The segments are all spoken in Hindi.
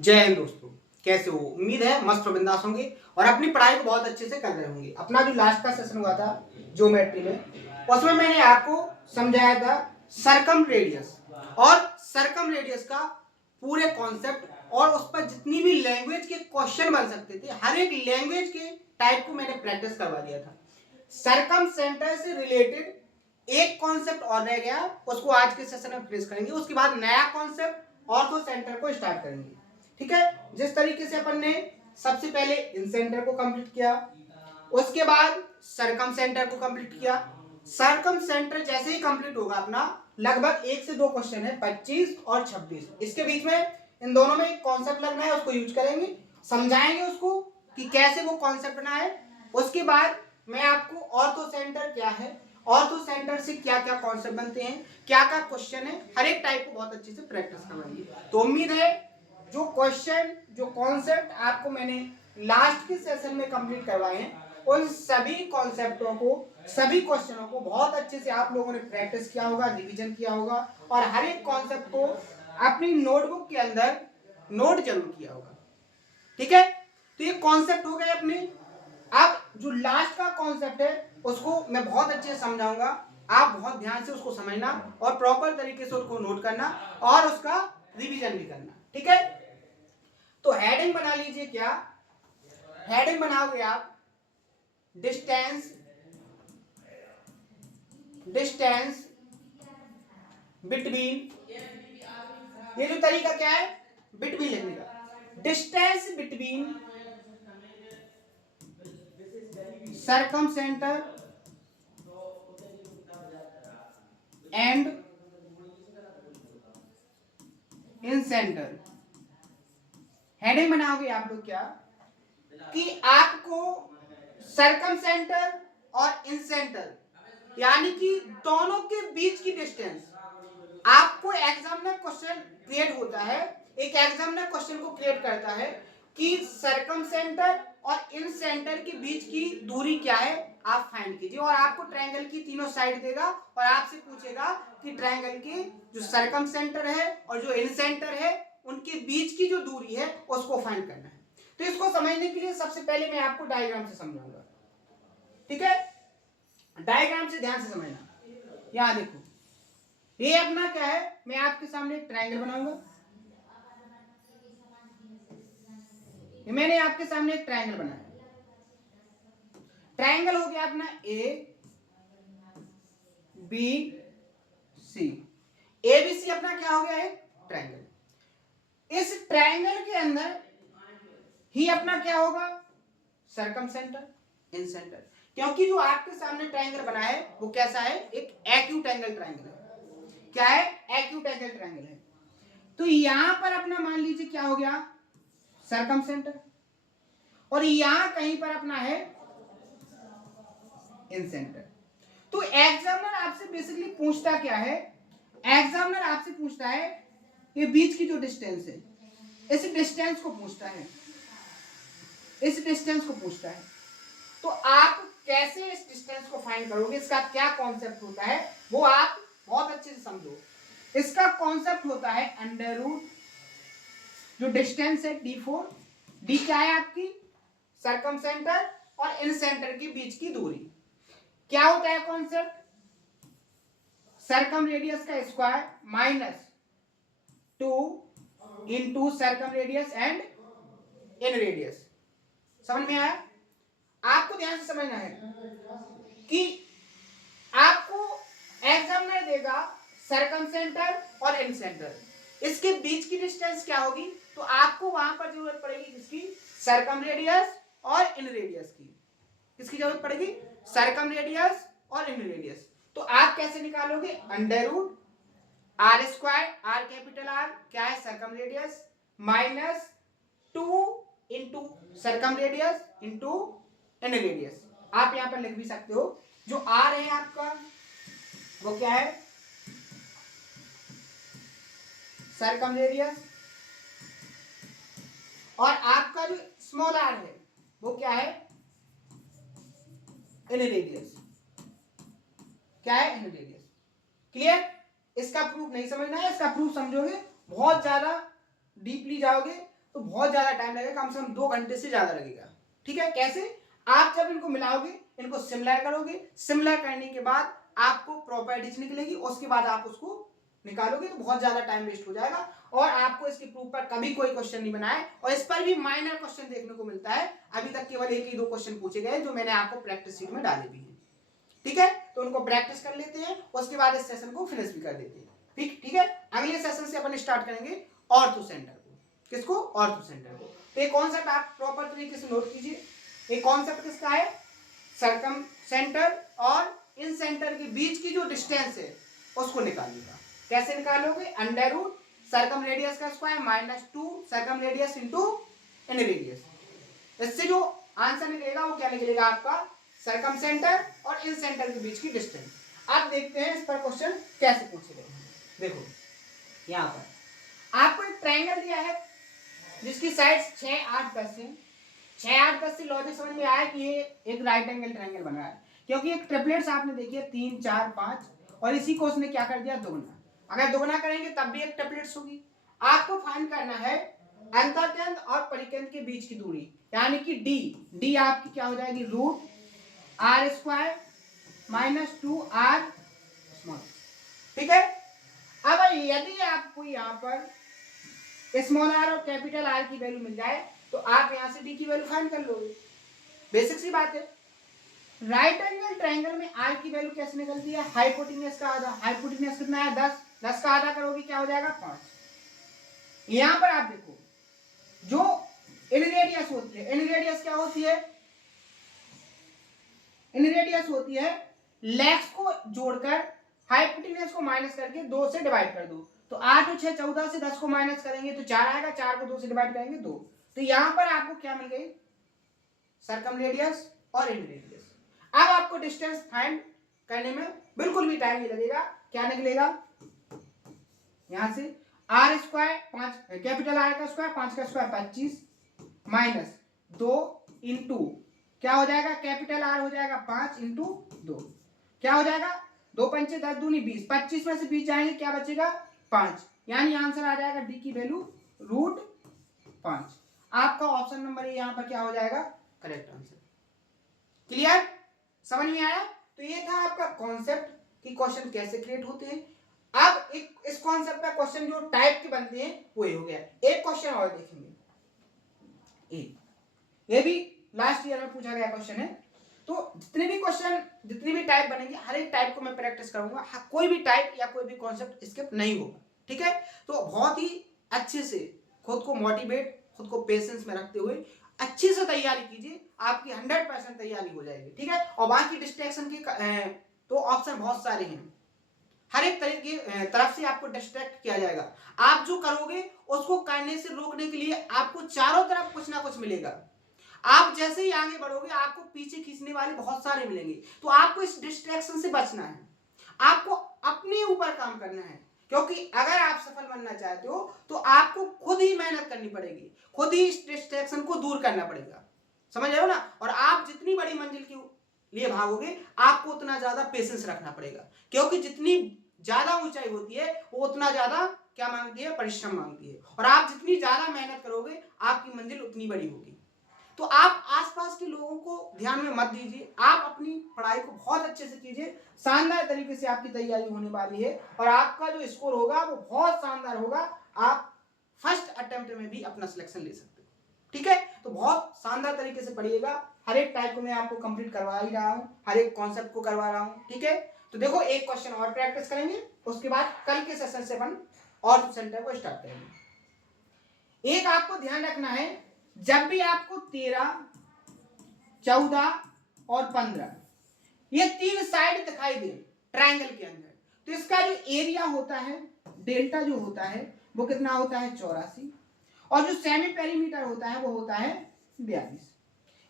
जय हिंद दोस्तों, कैसे हो? उम्मीद है मस्त और बिंदास होंगे और अपनी पढ़ाई को बहुत अच्छे से कर रहे होंगे। अपना जो लास्ट का सेशन हुआ था ज्योमेट्री में, उसमें मैंने आपको समझाया था सर्कम रेडियस और सर्कम रेडियस का पूरे कॉन्सेप्ट और उस पर जितनी भी लैंग्वेज के क्वेश्चन बन सकते थे, हर एक लैंग्वेज के टाइप को मैंने प्रैक्टिस करवा दिया था। सर्कम सेंटर से रिलेटेड एक कॉन्सेप्ट और रह गया, उसको आज के सेशन में फिनिश करेंगे। उसके बाद नया कॉन्सेप्ट ऑर्थो सेंटर को स्टार्ट करेंगे। ठीक है, जिस तरीके से अपन ने सबसे पहले इन सेंटर को कंप्लीट किया, उसके बाद सरकम सेंटर को कंप्लीट किया। सरकम सेंटर जैसे ही कंप्लीट होगा अपना, लगभग 1 से 2 क्वेश्चन है, 25 और 26। इसके बीच में इन दोनों में एक कॉन्सेप्ट लगना है, उसको यूज करेंगे, समझाएंगे उसको कि कैसे वो कॉन्सेप्ट बना है। उसके बाद मैं आपको ऑर्थो सेंटर क्या है, ऑर्थो सेंटर से क्या क्या कॉन्सेप्ट बनते हैं, क्या क्या क्वेश्चन है, हर एक टाइप को बहुत अच्छे से प्रैक्टिस करवाएंगे। तो उम्मीद है जो क्वेश्चन, जो कॉन्सेप्ट आपको मैंने लास्ट के सेशन में कंप्लीट करवाए हैं, उन सभी कॉन्सेप्टों को, सभी क्वेश्चनों को बहुत अच्छे से आप लोगों ने प्रैक्टिस किया होगा, रिवीजन किया होगा और हर एक कॉन्सेप्ट को अपनी नोटबुक के अंदर नोट जरूर किया होगा। ठीक है, तो ये कॉन्सेप्ट हो गए अपने। अब जो लास्ट का कॉन्सेप्ट है उसको मैं बहुत अच्छे से समझाऊंगा, आप बहुत ध्यान से उसको समझना और प्रॉपर तरीके से उसको नोट करना और उसका रिवीजन भी करना। ठीक है, तो हेडिंग बना लीजिए। क्या हेडिंग बनाओगे आप? डिस्टेंस, डिस्टेंस बिटवीन, ये जो तरीका क्या है बिटवीन लिखने का, distance between circumcenter and incenter. Heading बनाओगे आप लोग क्या कि आपको सरकम सेंटर और इन सेंटर यानी कि दोनों के बीच की डिस्टेंस, आपको एग्जाम में क्वेश्चन क्रिएट होता है, एक एग्जाम में क्वेश्चन को क्रिएट करता है कि सरकम सेंटर और इन सेंटर के बीच की दूरी क्या है, आप फाइंड कीजिए। और आपको ट्रायंगल की तीनों साइड देगा और आपसे पूछेगा कि ट्रायंगल की जो सरकम सेंटर है और जो इन सेंटर है उनके बीच की जो दूरी है उसको फाइंड करना है। तो इसको समझने के लिए सबसे पहले मैं आपको डायग्राम से समझाऊंगा। ठीक है, डायग्राम से ध्यान से समझना। यहां देखो, ये अपना क्या है, मैं आपके सामने एक ट्रायंगल बनाऊंगा। मैंने आपके सामने एक ट्रायंगल बनाया। ट्रायंगल हो गया अपना A B C. A B C अपना क्या हो गया है, ट्रायंगल। इस ट्रायंगल के अंदर ही अपना क्या होगा, सरकम सेंटर, इन सेंटर। क्योंकि जो आपके सामने ट्रायंगल बना है वो कैसा है, एक एक्यूट एंगल ट्रायंगल है। क्या है, एक्यूट एंगल ट्रायंगल है। तो यहां पर अपना मान लीजिए क्या हो गया, सरकम सेंटर, और यहां कहीं पर अपना है इन सेंटर। तो एग्जामिनर आपसे बेसिकली पूछता क्या है, एग्जामिनर आपसे पूछता है ये बीच की जो डिस्टेंस है, इस डिस्टेंस को पूछता है, इस डिस्टेंस को पूछता है। तो आप कैसे इस डिस्टेंस को फाइंड करोगे, इसका क्या कॉन्सेप्ट होता है वो आप बहुत अच्छे से समझो। इसका कॉन्सेप्ट होता है अंडर रूट, जो डिस्टेंस है d4, डी क्या है आपकी सरकम सेंटर और इन सेंटर के बीच की दूरी। क्या होता है कॉन्सेप्ट, सरकम रेडियस का square minus 2 into circumradius and inradius. समझ में आया? आपको ध्यान से समझना है कि आपको एग्जामिनर देगा सरकम सेंटर और इन सेंटर, इसके बीच की डिस्टेंस क्या होगी, तो आपको वहां पर जरूरत पड़ेगी किसकी, सरकम रेडियस और इन रेडियस की। किसकी जरूरत पड़ेगी, सरकम रेडियस और इन रेडियस। तो आप कैसे निकालोगे, under root are square, r capital r क्या है circumradius, minus 2 into circumradius into inradius. आप यहां पर लिख भी सकते हो, जो आर है आपका वो क्या है, सरकम रेडियस, और आपका जो स्मॉल आर है वो क्या है, इन रेडियस। क्या है, इन रेडियस। क्लियर? इसका प्रूफ नहीं समझना है, इसका प्रूफ समझोगे बहुत ज्यादा डीपली जाओगे तो बहुत ज्यादा टाइम लगेगा, कम से कम 2 घंटे से ज्यादा लगेगा। ठीक है, कैसे? आप जब इनको मिलाओगे, इनको सिमिलर करोगे, सिमिलर करने के बाद आपको प्रॉपर्टीज निकलेगी, उसके बाद आप उसको निकालोगे, तो बहुत ज्यादा टाइम वेस्ट हो जाएगा और आपको इसके प्रूफ पर कभी कोई क्वेश्चन नहीं बनाए, और इस पर भी माइनर क्वेश्चन देखने को मिलता है। अभी तक केवल 1 ही 2 क्वेश्चन पूछे गए जो मैंने आपको प्रैक्टिस शीट में डाले भी हैं। ठीक है, तो उनको प्रैक्टिस कर लेते हैं, उसके बाद इस सेशन को फिनिश भी कर देते हैं। ठीक है, अगले सेशन से अपन स्टार्ट करेंगे ऑर्थो सेंटर को। किसको? ऑर्थो सेंटर को। तो ये कॉन्सेप्ट आप प्रॉपर तरीके से नोट कीजिए। ये कॉन्सेप्ट किसका है? सर्कम सेंटर और इन सेंटर के बीच की जो डिस्टेंस है उसको निकालिएगा। कैसे निकालोगे? अंडर रूट सर्कम रेडियस का square minus 2 circum radius into इन रेडियस। इससे जो आंसर निकलेगा वो क्या निकलेगा आपका? सर्कम सेंटर और इन सेंटर के बीच की डिस्टेंस। आप देखते हैं इस पर क्वेश्चन कैसे पूछे गए हैं। देखो यहाँ पर आपको एक ट्रायंगल दिया है जिसकी साइड्स 6, 8, 10 है। 6, 8, 10 से लॉजिक समझ में आया कि ये एक राइट एंगल ट्रायंगल बन रहा है, क्योंकि एक ट्रिपलेट्स आपने देखी है 3, 4, 5 और इसी को उसने क्या कर दिया? दुगना। अगर दुगना करेंगे तब भी एक ट्रिपलेट्स होगी। आपको फाइंड करना है अंतःकेंद्र और परिकेंद्र के बीच की दूरी, यानी कि डी आपकी क्या हो जाएगी? Root are square minus 2 R small. ठीक है, अब यदि आपको यहाँ पर स्मॉल आर और कैपिटल आर की वैल्यू मिल जाए तो आप यहाँ से डी की वैल्यू फाइंड कर लोगे। बेसिक सी बात है। राइट एंगल ट्रायंगल में आर की वैल्यू कैसे निकलती है? हाइपोटेन्यूज का आधा। हाइपोटेन्यूज कितना है? 10। 10 का आधा करोगे क्या हो जाएगा? 5। यहाँ पर आप देखो जो इन रेडियस होती है, इन रेडियस क्या होती है? इन रेडियस होती है लेग्स को जोड़कर हाइपोटेन्यूज को माइनस करके 2 से डिवाइड कर दो। तो 8 और 6 14 से 10 को माइनस करेंगे तो 4 आएगा, 4 को 2 से डिवाइड करेंगे 2। तो यहां पर आपको क्या मिल गई? सर्कम रेडियस और इन रेडियस। अब आपको डिस्टेंस फाइंड करने में बिल्कुल भी टाइम नहीं लगेगा। क्या निकलेगा? यहां से आर स्क्वायर 5 कैपिटल आर का स्क्वायर 5 का स्क्वायर 25 माइनस 2 इंटू क्या हो जाएगा? कैपिटल आर हो जाएगा 5 इंटू 2। क्या हो जाएगा? 2 पंचे 10 दूनी 20। 25 में से 20 जाएंगे, क्या बचेगा? 5। यानी आंसर आ जाएगा डी की वैल्यू रूट 5। आपका ऑप्शन नंबर ए यहां पर क्या हो जाएगा? Correct answer. क्लियर? समझ में आया? तो ये था आपका कॉन्सेप्ट कि क्वेश्चन कैसे क्रिएट होते हैं। अब एक इस कॉन्सेप्ट का क्वेश्चन जो टाइप के बनते हैं वो ये हो गया। एक क्वेश्चन और देखेंगे, ये भी लास्ट ईयर में पूछा गया क्वेश्चन है। तो जितने भी क्वेश्चन, जितनी भी टाइप बनेंगे, हर एक टाइप को मैं प्रैक्टिस करूंगा। कोई भी टाइप या कोई भी कॉन्सेप्ट स्किप नहीं होगा। ठीक है, तो बहुत ही अच्छे से खुद को मोटिवेट, खुद को पेशेंस में रखते हुए अच्छे से तैयारी कीजिए, आपकी 100% तैयारी हो जाएगी। ठीक है, और बाकी डिस्ट्रैक्शन के तो ऑप्शन बहुत सारे हैं, हर एक तरीके तरफ से आपको डिस्ट्रैक्ट किया जाएगा। आप जो करोगे उसको करने से रोकने के लिए आपको चारों तरफ कुछ ना कुछ मिलेगा। आप जैसे ही आगे बढ़ोगे आपको पीछे खींचने वाले बहुत सारे मिलेंगे। तो आपको इस डिस्ट्रैक्शन से बचना है, आपको अपने ऊपर काम करना है, क्योंकि अगर आप सफल बनना चाहते हो तो आपको खुद ही मेहनत करनी पड़ेगी, खुद ही इस डिस्ट्रैक्शन को दूर करना पड़ेगा। समझ रहे हो ना? और आप जितनी बड़ी मंजिल के लिए भागोगे आपको उतना ज्यादा पेशेंस रखना पड़ेगा, क्योंकि जितनी ज्यादा ऊंचाई होती है वो उतना ज्यादा क्या मांगती है? परिश्रम मांगती है। और आप जितनी ज्यादा मेहनत करोगे आपकी मंजिल उतनी बड़ी होगी। तो आप आसपास के लोगों को ध्यान में मत दीजिए, आप अपनी पढ़ाई को बहुत अच्छे से कीजिए। शानदार तरीके से आपकी तैयारी होने वाली है और आपका जो स्कोर होगा वो बहुत शानदार होगा। आप फर्स्ट अटेम्प्ट में भी अपना सिलेक्शन ले सकते हो। ठीक है, तो बहुत शानदार तरीके से पढ़िएगा। हर एक टाइप को मैं आपको कंप्लीट करवा ही रहा हूँ, हर एक कॉन्सेप्ट को करवा रहा हूँ। ठीक है, तो देखो एक क्वेश्चन और प्रैक्टिस करेंगे, उसके बाद कल के सेशन से अपन और सेंटर को स्टार्ट करेंगे। एक आपको ध्यान रखना है, जब भी आपको 13, 14 और 15 ये 3 साइड दिखाई दे ट्रायंगल के अंदर, तो इसका जो एरिया होता है, डेल्टा जो होता है वो कितना होता है? 84। और जो सेमी पेरीमीटर होता है वो होता है 42।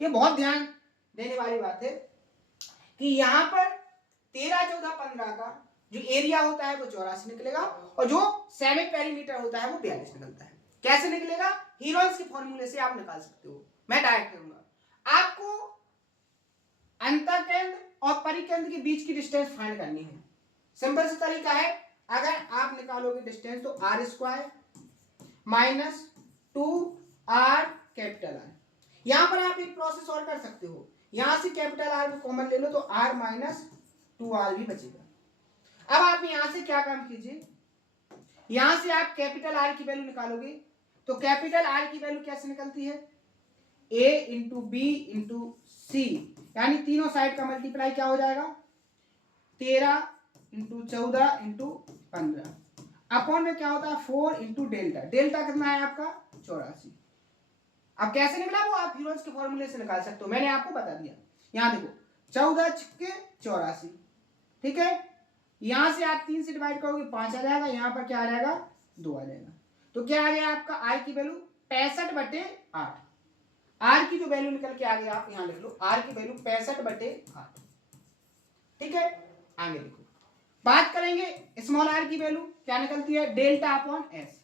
ये बहुत ध्यान देने वाली बात है कि यहाँ पर 13, 14, 15 का जो एरिया होता है वो 84 निकलेगा और जो सेमी पेरीमीटर होता है वो 42 निकलता है। कैसे निकलेगा? हीरोल्स के फॉर्मूले से आप निकाल सकते हो। मैं डायरेक्ट करूंगा। आपको अंतःकेंद्र और परिकेंद्र के बीच की डिस्टेंस फाइंड करनी है। सिंपल सा तरीका है, अगर आप निकालोगे डिस्टेंस तो R square minus 2 R capital R. यहां पर आप एक प्रोसेस और कर सकते हो, यहां से कैपिटल आर को कॉमन ले लो तो आर माइनस 2r भी बचेगा। अब आप यहां से क्या काम कीजिए, यहां से आप कैपिटल आर की वैल्यू निकालोगे तो कैपिटल आर की वैल्यू कैसे निकलती है, a इंटू बी इंटू सी, यानी तीनों साइड का मल्टीप्लाई क्या हो जाएगा 13 इंटू 14 इंटू 15 अपॉन में क्या होता है 4 इंटू डेल्टा, डेल्टा कितना है आपका 84। अब कैसे निकला वो आप हीरोज के फॉर्मूले से निकाल सकते हो, मैंने आपको बता दिया। यहां देखो 14 छक्के 84, ठीक है, यहां से आप 3 से डिवाइड करोगे 5 आ जाएगा, यहां पर क्या आ जाएगा 2 आ जाएगा। तो क्या आ गया आपका आर की वैल्यू 65/8। आर की जो वैल्यू निकल के आ गया आप यहां लिख लो, आर की वैल्यू 65/8, ठीक है। आगे देखो बात करेंगे स्मॉल आर की वैल्यू क्या निकलती है, डेल्टा अपॉन एस।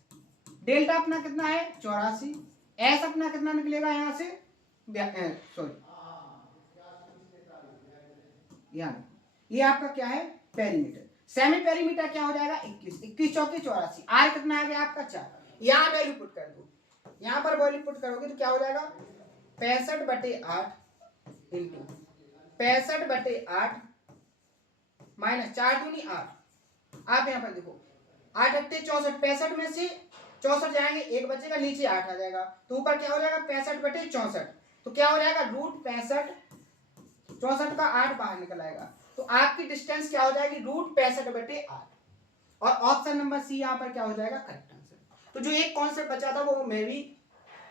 डेल्टा अपना कितना है 84, एस अपना कितना निकलेगा यहां से सॉरी ये आपका क्या है पेरीमीटर। सेमी पेरीमीटर क्या हो जाएगा 21, 21 चौके 84, आर कितना आ गया आपका 4। यहां वैल्यू पुट कर दो, यहां पर वैल्यू पुट करोगे तो क्या हो जाएगा 65/8 इंटू 65/8 माइनस 4 दूनी 8। आप यहां पर देखो 8 अट्ठे 64, 65 में से 64 जाएंगे, एक बचेगा, नीचे 8 आ जाएगा, तो ऊपर क्या हो जाएगा 65/64, तो क्या हो जाएगा √65, 64 का 8 बाहर निकल आएगा, तो आपकी डिस्टेंस क्या हो जाएगी √65/8। और ऑप्शन नंबर सी यहां पर क्या हो जाएगा करेक्ट आंसर। तो जो एक कॉन्सेप्ट बचा था वो मैं भी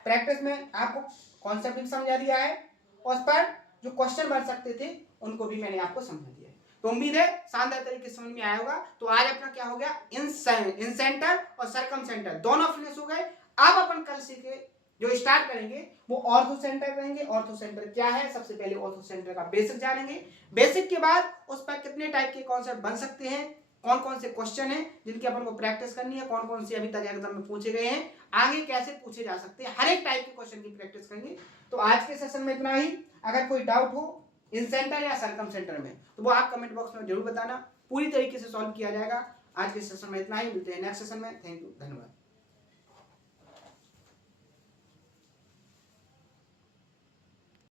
प्रैक्टिस में आपको कॉन्सेप्ट भी समझा दिया है, और उस पर जो क्वेश्चन बन सकते थे उनको भी मैंने आपको समझा दिया है। तो उम्मीद है शानदार तरीके से समझ में आया होगा। तो आज अपना क्या हो गया इन सेंटर और सरकम सेंटर दोनों फिनिश हो गए। अब अपन कल सीखे जो स्टार्ट करेंगे वो ऑर्थो सेंटर रहेंगे। ऑर्थो सेंटर क्या है, सबसे पहले ऑर्थो सेंटर का बेसिक जानेंगे, बेसिक के बाद उस पर कितने टाइप के कॉन्सेप्ट बन सकते हैं, कौन कौन से क्वेश्चन हैं जिनकी अपन को प्रैक्टिस करनी है, कौन कौन से अभी तक एग्जाम में पूछे गए हैं, आगे कैसे पूछे जा सकते हैं, हर एक टाइप के क्वेश्चन की प्रैक्टिस करेंगे। तो आज के सेशन में इतना ही। अगर कोई डाउट हो इन सेंटर या सरकम सेंटर में तो वो आप कमेंट बॉक्स में जरूर बताना, पूरी तरीके से सॉल्व किया जाएगा। आज के सेशन में इतना ही, मिलते हैं नेक्स्ट सेशन में। थैंक यू, धन्यवाद।